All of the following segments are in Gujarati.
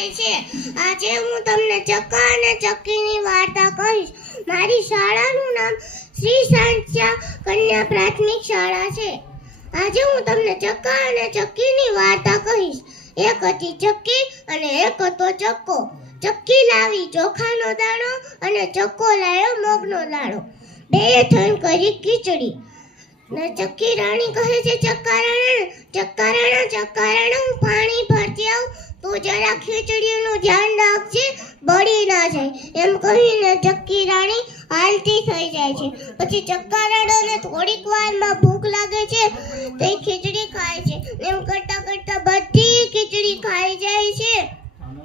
જાય છે। આજે હું તમને ચક્કા અને ચક્કીની વાર્તા કહીશ। મારી શાળાનું નામ શ્રી સાંચ્યા કન્યા પ્રાથમિક શાળા છે। આજે હું તમને ચક્કા અને ચક્કીની વાર્તા કહીશ। એક હતી ચક્કી અને એક હતો ચક્કો। ચક્કી લાવી ચોખાનો દાણો અને ચક્કો લાવ્યો મગનો દાણો। બેય થઈને કરી ખીચડી। ને ચક્કી રાણી કહે છે ચક્કા રાણા હું પાણી ભરતી આવું, તું જરા ખીચડીનું ધ્યાન રાખજે, બળી ના જાય। એમ કહીને ચક્કી રાણી હાલતી થઈ જાય છે। પછી ચક્કા રાણાને થોડીક વારમાં ભૂખ લાગે છે, તે ખીચડી ખાય છે। એમ કરતા કરતા બધી ખીચડી ખાઈ જાય છે।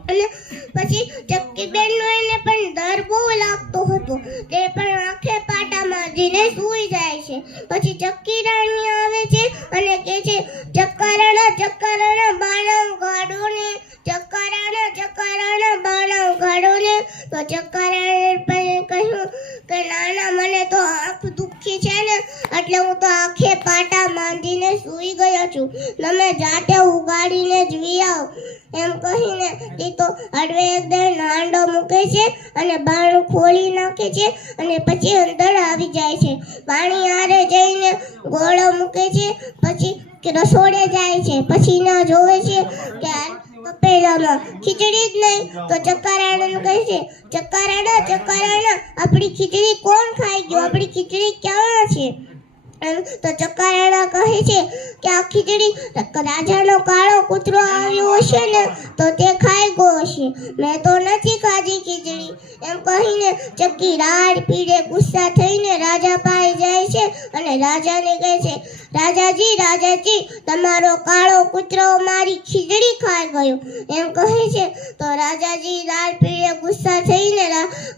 અને પછી ચક્કી બેનનો એને પણ ડર બહુ લાગતો હતો, તે પણ આંખે પાટા મારીને સૂઈ જાય છે। પછી ચક્કી રાણી આવે છે અને કહે છે ચક્કા રાણા બાણમ કાઢો ને, ચક્કા રાણા બાણમ કાઢો ને। તો ચક્કા રાણાએ કહ્યું કે નાના મને તો આંખ દુખી છે ને, એટલે હું તો આંખે પાટા બાંધીને સૂઈ ગયો છું, તમે જાતે ઉગાડીને જોઈ આવો। એમ કહીને તે તો હળવે એકદમ હાંડો મૂકે છે અને બારણું ખોલી નાખે છે અને પછી અંદર આવી જાય છે। પાણી આરે જઈને ગોળો મૂકે છે, પછી રસોડે જાય છે। પછી ના જોવે છે કે તપેલામાં ખીચડી જ નહીં, તો ચક્કા રાણાને કહે છે ચક્કા રાણા આપણી ખીચડી કોણ ખાઈ ગયું, આપણી ખીચડી ક્યાં છે? તો ચક્કા રાણા કહે છે કે આ ખીચડી રાજાનો કાળો કૂતરો આવ્યો હશે ને તો તે ખાઈ ગયો હશે, મેં તો નથી ખાધી ખીચડી। એમ કહીને ચક્કી રાડ પીડે ગુસ્સા થઈને રાજા પાસે જાય છે અને રાજાને કહે છે રાજાજી તમારો કાળો કૂતરો મારી ખીચડી ખાઈ ગયો। એમ કહે છે તો રાજાજી રાડ પીડે ગુસ્સા થઈને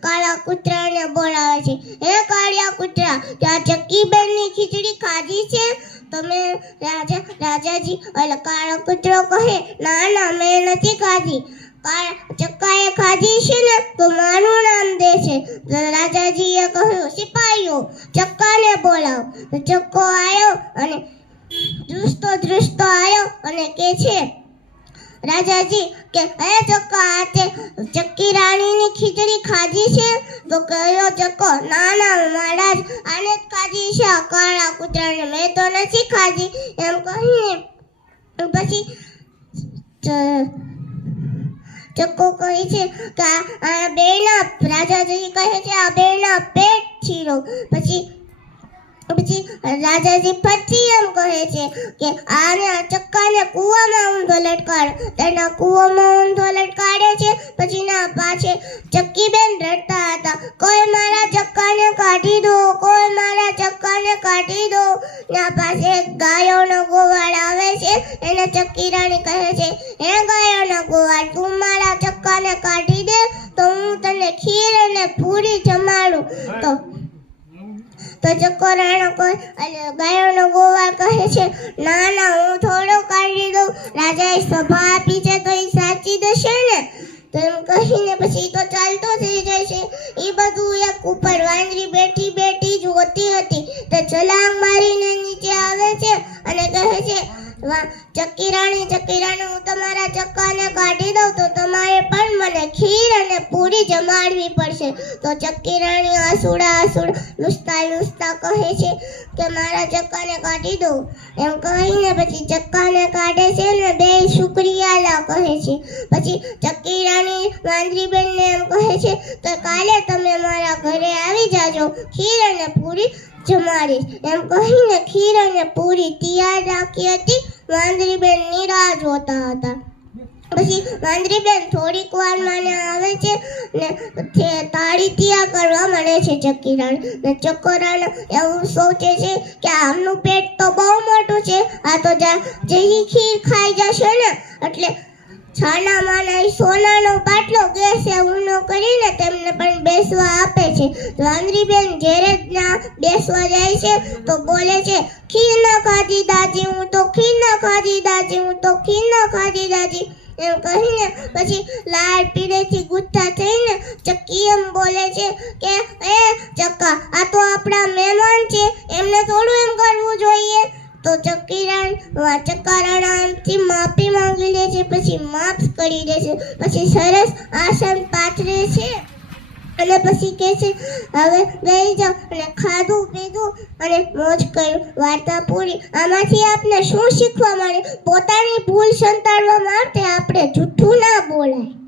કાળા કૂતરાને બોલાવે છે, હે કાળિયા કૂતરા, ત્યાં ચક્કી બેનની ખીચડી ખાધી છે તમે? રાજાજી કાળો કૂતરો કહે ના મેં નથી ખાધી, ચક્કાએ ખાધી છે ને તો મારું નામ દેશે। રાજાજીએ કહ્યું સિપાહીઓ ચક્કાને બોલાવો। તો ચક્કો આવ્યો અને ધ્રુસતો આવ્યો અને કહે છે રાજાજી કે હે ચક્કા આતે ચક્કી રાણીની ખીચડી ખાધી છે? તો કયો ચક્કો ના મહારાજ આને જ ખાધી છે, કાળા કૂતરાને, મેં તો નથી ખાધી। એમ કહીને પછી ચક્કો કહે છે કે આ બેના રાજાજી કહે છે આ બેના પેટ છીરો। પછી રાજાજી ફરી એમ કહે છે કે આને ચક્કાને કૂવામાં ઊંધો લટકાડો। તેના કૂવામાં ઊંધો લટકાડે છે। પછી ના પાછે ચક્કી બેન રડતા હતા, કોઈ મારા ચક્કાને કાઢી દો, કોઈ મારા ચક્કાને કાઢી દો। ના પાસે ગાયોનો ગોવાળ આવે છે, એને ચક્કી રાણી કહે છે હે ગાયોનો ગોવાળ, તું મારા ચક્કાને કાઢી દે તો હું તને ખીર અને પૂરી જમાડું। તો ચક્કો રાણો ગાયોનો ગોવાળ કહે છે ના હું થોડો કાઢી દઉં, રાજાએ સભા આપી છે તો એ સાચી દશે ને? તો એમ કહીને પછી તો ચાલતો થઈ જાય છે। એ બધું એક ઉપર વાંદરી બેઠી જોતી હતી, તો છલાંગ મારીને નીચે આવે છે અને કહે છે ચક્કી રાણી હું તમારા ચક્કાને કાઢી દઉં તો તમારે પણ મને ખીર અને પૂરી જમાડવી પડશે। તો ચક્કી રાણી આસુડા લૂસતા કહે છે કે મારા ચક્કાને કાઢી દઉં। એમ કહીને પછી ચક્કાને કાઢે છે ને બે શુક્રિયાલા કહે છે। પછી ચક્કી રાણી વાંદરી બેનને એમ કહે છે તો કાલે તમે મારા ઘરે આવી જાજો, ખીર અને પૂરી જમાડીશ। એમ કહીને ખીર અને પૂરી તૈયાર રાખી હતી। વાંદરી બેન રાહ જોતા હતા। પછી વાંદરી બેન થોડીક વાર માને આવે છે ને તાળી તૈયાર કરવા મળે છે ચક્કી રાણી ને ચક્કો રાણો એવું સોચે છે કે આમનું પેટ તો બહુ મોટું છે, આ તો જઈ ખીર ખાઈ જશે ને, એટલે છાના માના સોનાનો બાટલો ગેસે ઊનો કરીને તેમને પણ બેસવા આપે છે। વાંદરી બેન જ્યારે બેસવા જાય છે તો બોલે છે ખીર ના ખાધી દાદી, હું તો ખીર ના ખાધી દાદી। એમ કહીને પછી લાડ પીળેથી ગુસ્સા થઈને ચક્કી એમ બોલે છે કે એ ચક્કા આ તો આપણા મહેમાન છે, એમને થોડું એમ કરવું જોઈએ। તો ચક્કારાણાથી માફી માંગી લે છે, પછી માફ કરી દે છે, પછી સરસ આસન પાથરે છે અને પછી કહે છે હવે બેસી જાઓ અને ખાધું પીધું અને મોજ કર્યું, વાર્તા પૂરી. આમાંથી આપણે શું શીખવા મળે? પોતાની ભૂલ સંતાડવા માટે આપણે જૂઠું ના બોલાય.